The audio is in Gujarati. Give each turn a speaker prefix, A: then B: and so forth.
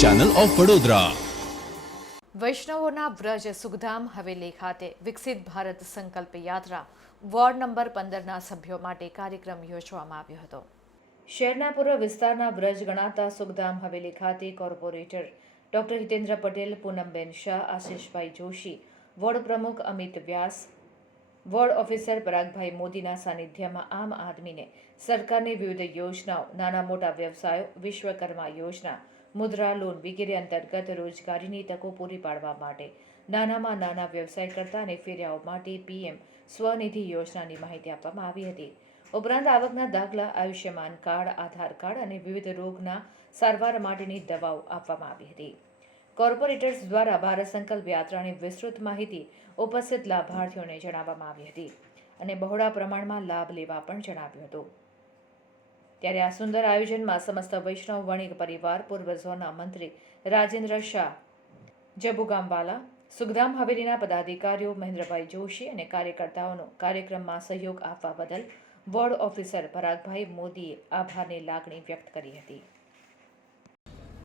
A: ચેનલ ઓફ વડોદરા
B: વૈષ્ણવોના વ્રજ સુખધામ હવેલી ખાતે વિકસિત ભારત સંકલ્પ યાત્રા વોર્ડ નંબર પંદરના સભ્યો માટે કાર્યક્રમ યોજવામાં આવ્યો હતો. શહેરના પૂર્વ વિસ્તારના વ્રજ ગણાતા સુખધામ હવેલી ખાતે corporator doctor Hitendra Patel, Poonamben Shah, Ashishbhai Joshi, ward પ્રમુખ અમિત વ્યાસ વોર્ડ ઓફિસર પરાગભાઈ મોદીના સાનિધ્યમાં આમ આદમીને સરકારની વિવિધ યોજનાઓ, નાના મોટા વ્યવસાયો, વિશ્વકર્મા યોજના, મુદ્રા લોન વગેરે અંતર્ગત રોજગારીની તકો પૂરી પાડવા માટે નાનામાં નાના વ્યવસાય કરતા અને ફેરિયાઓ માટે પીએમ સ્વનિધિ યોજનાની માહિતી આપવામાં આવી હતી. ઉપરાંત આવકના દાખલા, આયુષ્યમાન કાર્ડ, આધાર કાર્ડ અને વિવિધ રોગના સારવાર માટેની દવાઓ આપવામાં આવી હતી. કોર્પોરેટર્સ દ્વારા ભારત સંકલ્પ યાત્રાની વિસ્તૃત માહિતી ઉપસ્થિત લાભાર્થીઓને જણાવવામાં આવી હતી અને બહોળા પ્રમાણમાં લાભ લેવા પણ જણાવ્યું હતું. ત્યારે આ સુંદર આયોજનમાં સમસ્ત વૈષ્ણવ વણિક પરિવાર, પૂર્વ ઝોનના મંત્રી રાજેન્દ્ર શાહ, જબુગામવાલા, સુખધામ હવેલીના પદાધિકારીઓ મહેન્દ્રભાઈ જોશી અને કાર્યકર્તાઓનો કાર્યક્રમમાં સહયોગ આપવા બદલ વોર્ડ ઓફિસર પરાગભાઈ મોદીએ આભારની લાગણી વ્યક્ત કરી હતી.